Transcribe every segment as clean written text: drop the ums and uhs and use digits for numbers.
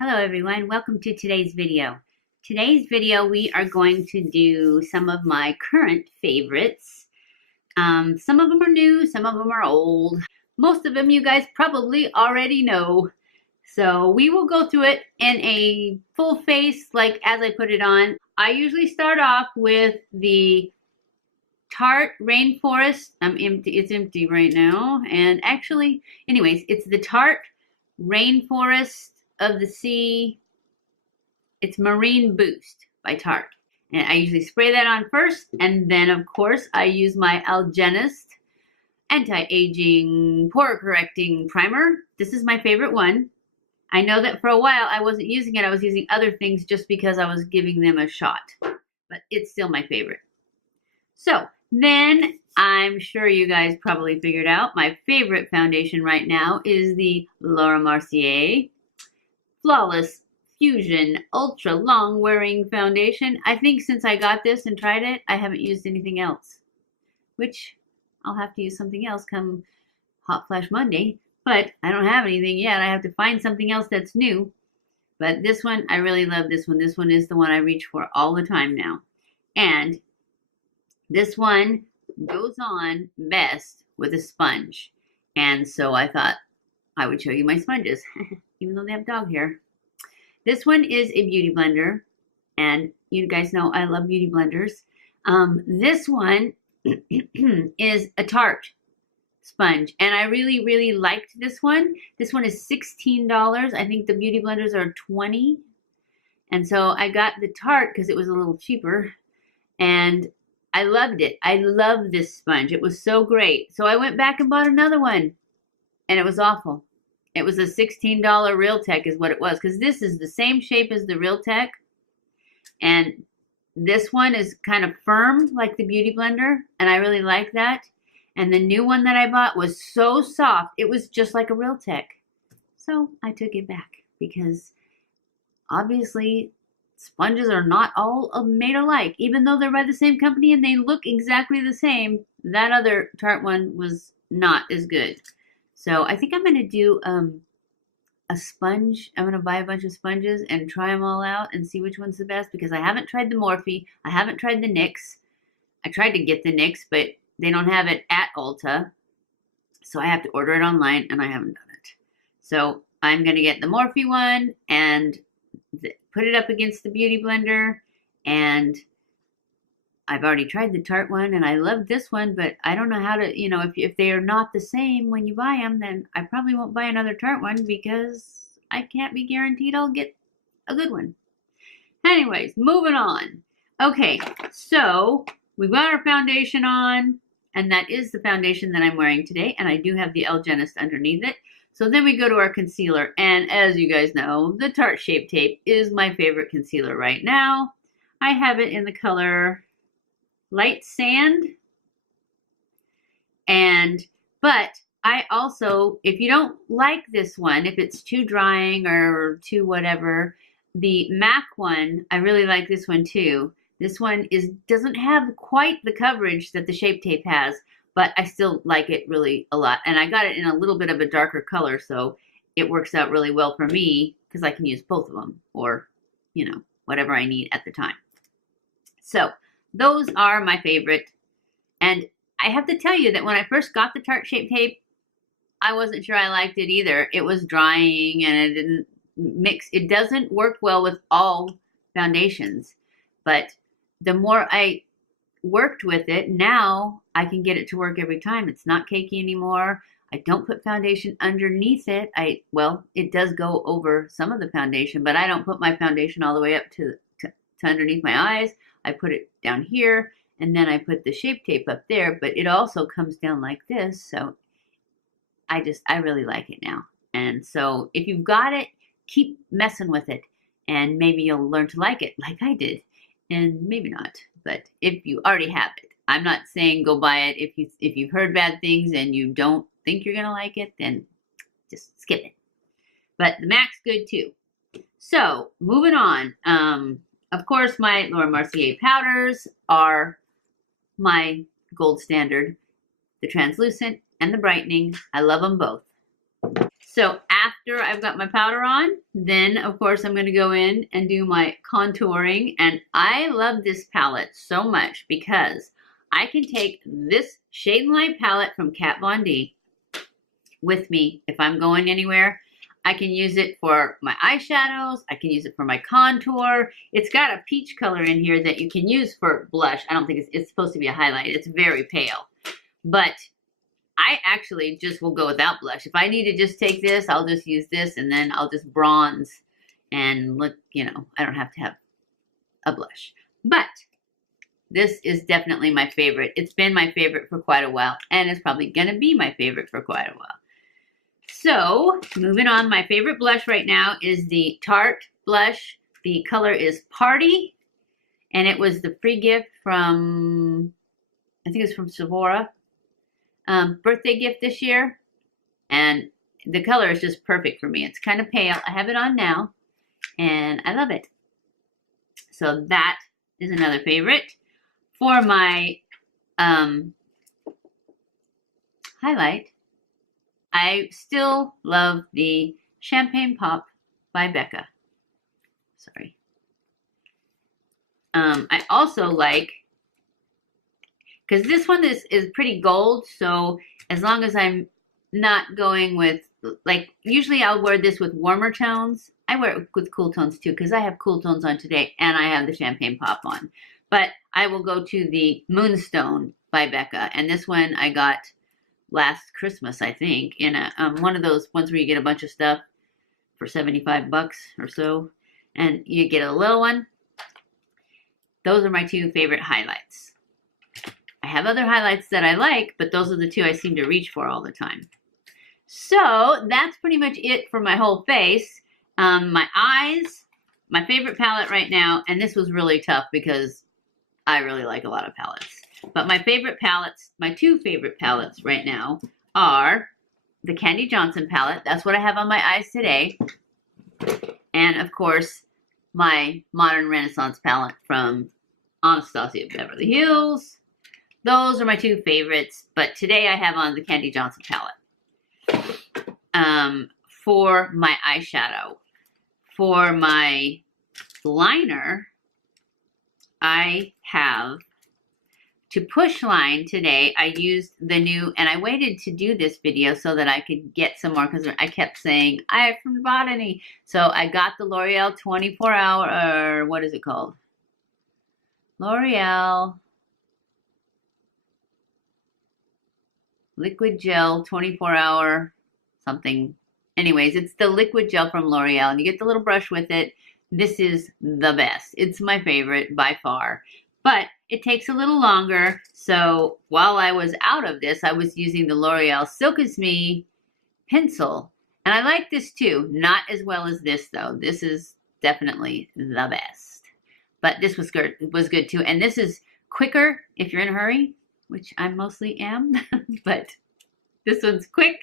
Hello everyone, welcome to today's video. Today's video we are going to do some of my current favorites. Some of them are new, some of them are old. Most of them you guys probably already know. So we will go through it in a full face like as I put it on. I usually start off with the Tarte Rainforest. It's empty right now. And actually, anyways, it's the Tarte Rainforest of the Sea. It's Marine Boost by Tarte. And I usually spray that on first. And then, of course, I use my Algenist Anti-Aging Pore Correcting Primer. This is my favorite one. I know that for a while I wasn't using it. I was using other things just because I was giving them a shot. But it's still my favorite. So, then I'm sure you guys probably figured out my favorite foundation right now is the Laura Mercier Flawless Fusion Ultra Long Wearing Foundation. I think since I got this and tried it, I haven't used anything else, which I'll have to use something else come Hot Flash Monday, but I don't have anything yet. I have to find something else that's new. But this one, I really love this one. This one is the one I reach for all the time now. And this one goes on best with a sponge. And so I thought I would show you my sponges, even though they have dog hair. This one is a beauty blender, and you guys know I love beauty blenders. This one is a Tarte sponge, and I really liked this one. This one is $16. I think the beauty blenders are $20. And so I got the Tarte because it was a little cheaper, and I loved it. I love this sponge. It was so great. So I went back and bought another one, and it was awful. It was a $16 Realtek is what it was, because this is the same shape as the Realtek, and this one is kind of firm like the Beauty Blender, and I really like that. And the new one that I bought was so soft, it was just like a Realtek. So I took it back because obviously sponges are not all made alike. Even though they're by the same company and they look exactly the same, that other Tarte one was not as good. So I think I'm going to do a sponge. I'm going to buy a bunch of sponges and try them all out and see which one's the best, because I haven't tried the Morphe. I haven't tried the NYX. I tried to get the NYX, but they don't have it at Ulta. So I have to order it online, and I haven't done it. So I'm going to get the Morphe one and put it up against the Beauty Blender. And I've already tried the Tarte one, and I love this one, but I don't know how to, you know, if they are not the same when you buy them, then I probably won't buy another Tarte one because I can't be guaranteed I'll get a good one. Anyways, moving on. Okay, so we've got our foundation on, and that is the foundation that I'm wearing today, and I do have the Algenist underneath it. So then we go to our concealer, and as you guys know, the Tarte Shape Tape is my favorite concealer right now. I have it in the color Light Sand, but I also, if you don't like this one, if it's too drying or too whatever, the MAC one, I really like this one too. This one doesn't have quite the coverage that the Shape Tape has, but I still like it really a lot. And I got it in a little bit of a darker color, so it works out really well for me because I can use both of them, or, you know, whatever I need at the time. So those are my favorite. And I have to tell you that when I first got the Tarte Shape Tape, I wasn't sure I liked it either. It was drying and it didn't mix. It doesn't work well with all foundations. But the more I worked with it, now I can get it to work every time. It's not cakey anymore. I don't put foundation underneath it. Well, it does go over some of the foundation, but I don't put my foundation all the way up to underneath my eyes. I put it down here, and then I put the Shape Tape up there, but it also comes down like this, so I really like it now. And so if you've got it, keep messing with it, and maybe you'll learn to like it like I did, and maybe not. But if you already have it, I'm not saying go buy it. If you've heard bad things and you don't think you're going to like it, then just skip it. But the MAC's good too. So moving on. Of course, my Laura Mercier powders are my gold standard, the translucent and the brightening. I love them both. So after I've got my powder on, then of course I'm going to go in and do my contouring. And I love this palette so much because I can take this Shade and Light palette from Kat Von D with me if I'm going anywhere. I can use it for my eyeshadows. I can use it for my contour. It's got a peach color in here that you can use for blush. I don't think it's supposed to be a highlight. It's very pale. But I actually just will go without blush. If I need to just take this, I'll just use this and then I'll just bronze and look, you know, I don't have to have a blush. But this is definitely my favorite. It's been my favorite for quite a while and it's probably going to be my favorite for quite a while. So, moving on, my favorite blush right now is the Tarte blush. The color is Party, and it was the free gift from, I think it's from Sephora, birthday gift this year, and the color is just perfect for me. It's kind of pale. I have it on now, and I love it. So that is another favorite. For my highlight, I still love the Champagne Pop by BECCA. Sorry. I also like, because this one is pretty gold, so as long as I'm not going with, like, usually I'll wear this with warmer tones. I wear it with cool tones too, because I have cool tones on today, and I have the Champagne Pop on. But I will go to the Moonstone by BECCA, and this one I got last Christmas, I think, in a one of those ones where you get a bunch of stuff for 75 bucks or so, and you get a little one. Those are my two favorite highlights. I have other highlights that I like, but those are the two I seem to reach for all the time. So that's pretty much it for my whole face. My eyes, my favorite palette right now, and this was really tough because I really like a lot of palettes. But my favorite palettes, my two favorite palettes right now are the Kandee Johnson palette. That's what I have on my eyes today. And of course, my Modern Renaissance palette from Anastasia Beverly Hills. Those are my two favorites. But today I have on the Kandee Johnson palette. For my eyeshadow. For my liner, I have, to push line today, I used the new, and I waited to do this video so that I could get some more because I kept saying, I haven't bought any. So I got the L'Oreal 24-hour, or what is it called? L'Oreal Liquid Gel 24-hour something. Anyways, it's the liquid gel from L'Oreal, and you get the little brush with it. This is the best. It's my favorite by far. But it takes a little longer, so while I was out of this, I was using the L'Oreal Silkissime pencil. And I like this too. Not as well as this, though. This is definitely the best. But this was good too. And this is quicker if you're in a hurry, which I mostly am. But this one's quick.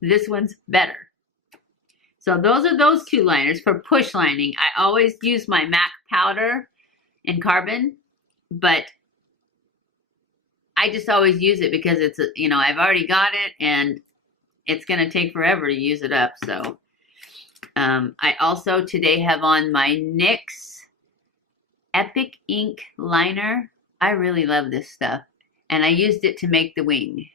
This one's better. So those are those two liners for push lining. I always use my MAC powder in Carbon, but I just always use it because it's, you know, I've already got it and it's going to take forever to use it up. So I also today have on my NYX Epic Ink liner. I really love this stuff, and I used it to make the wing.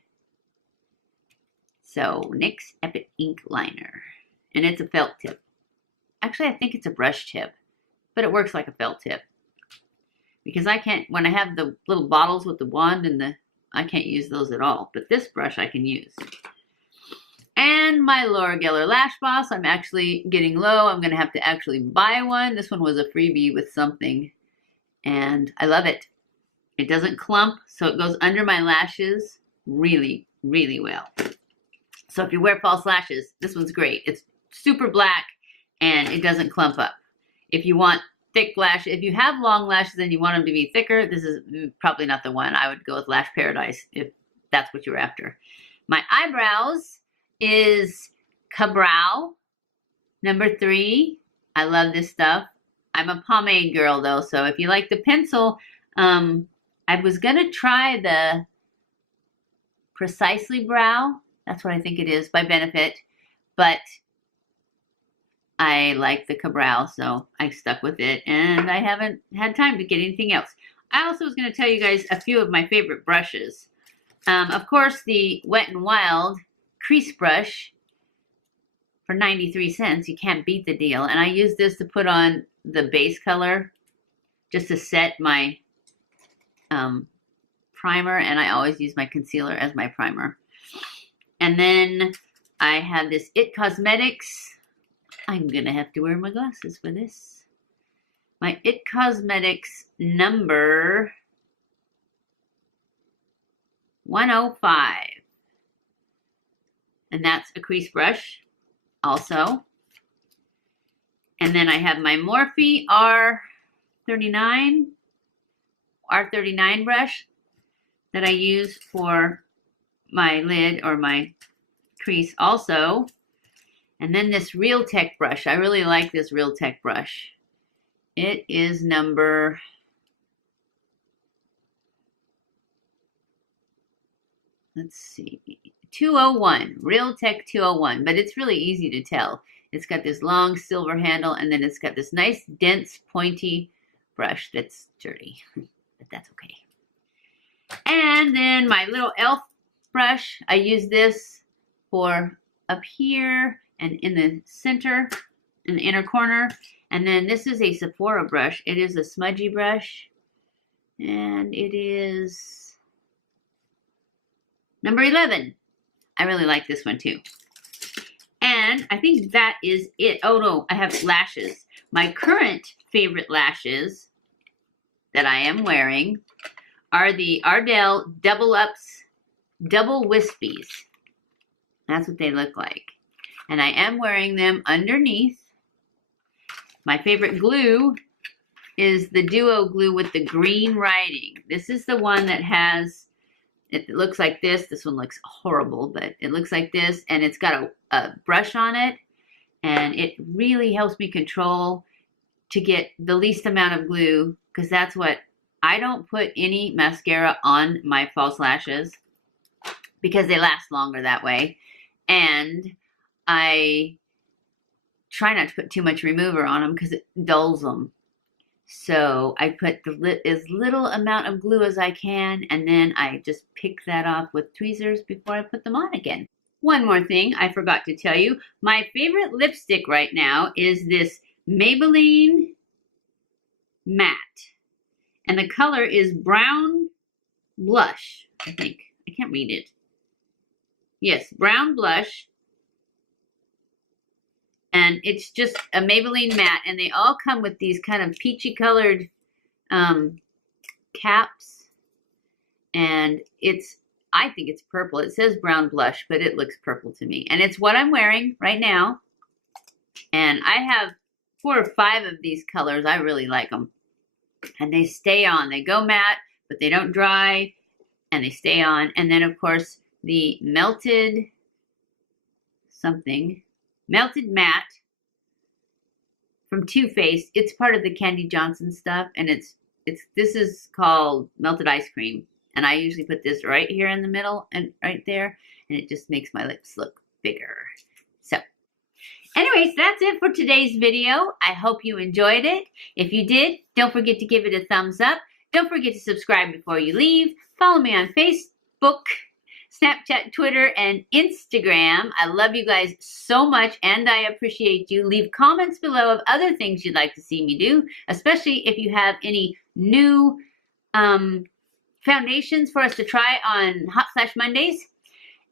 So NYX Epic Ink liner, and it's a felt tip. Actually, I think it's a brush tip, but it works like a felt tip. Because I can't, when I have the little bottles with the wand and I can't use those at all. But this brush I can use. And my Laura Geller LashBOSS, I'm actually getting low. I'm going to have to actually buy one. This one was a freebie with something. And I love it. It doesn't clump, so it goes under my lashes really, really well. So if you wear false lashes, this one's great. It's super black and it doesn't clump up. If you want thick lashes, if you have long lashes and you want them to be thicker, this is probably not the one. I would go with Lash Paradise if that's what you're after. My eyebrows is Cabral number 3. I love this stuff. I'm a pomade girl though, so if you like the pencil, I was gonna try the Precisely Brow. That's what I think it is, by Benefit. but I like the Cabral, so I stuck with it, and I haven't had time to get anything else. I also was going to tell you guys a few of my favorite brushes. Of course, the Wet n Wild crease brush for 93 cents. You can't beat the deal. And I use this to put on the base color, just to set my primer, and I always use my concealer as my primer. And then I have this IT Cosmetics. I'm gonna have to wear my glasses for this. My IT Cosmetics number 105. And that's a crease brush also. And then I have my Morphe R39 brush that I use for my lid or my crease also. And then this Real Tech brush. I really like this Real Tech brush. It is number 201. Real Tech 201. But it's really easy to tell. It's got this long silver handle, and then it's got this nice dense pointy brush that's dirty, but that's okay. And then my little e.l.f. brush. I use this for up here and in the center, in the inner corner. And then this is a Sephora brush. It is a smudgy brush. And it is number 11. I really like this one too. And I think that is it. Oh no, I have lashes. My current favorite lashes that I am wearing are the ARDELL Double Wispies. That's what they look like. And I am wearing them underneath. My favorite glue is the Duo glue with the green writing. This is the one that has, it looks like this. This one looks horrible, but it looks like this. And it's got a brush on it. And it really helps me control to get the least amount of glue, because that's what, I don't put any mascara on my false lashes because they last longer that way. And I try not to put too much remover on them because it dulls them. So I put as little amount of glue as I can, and then I just pick that off with tweezers before I put them on again. One more thing I forgot to tell you. My favorite lipstick right now is this Maybelline Matte. And the color is Brown Blush, I think. I can't read it. Yes, Brown Blush. And it's just a Maybelline matte, and they all come with these kind of peachy colored caps. And I think it's purple. It says brown blush, but it looks purple to me. And it's what I'm wearing right now. And I have 4 or 5 of these colors. I really like them. And they stay on. They go matte, but they don't dry, and they stay on. And then, of course, the Melted Matte from Too Faced. It's part of the Kandee Johnson stuff, and this is called Melted Ice Cream, and I usually put this right here in the middle and right there, and it just makes my lips look bigger. So, anyways, that's it for today's video. I hope you enjoyed it. If you did, don't forget to give it a thumbs up. Don't forget to subscribe before you leave. Follow me on Facebook, Snapchat, Twitter, and Instagram. I love you guys so much, and I appreciate you. Leave comments below of other things you'd like to see me do, especially if you have any new foundations for us to try on Hot Flash Mondays.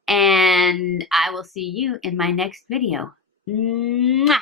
And I will see you in my next video. Mwah!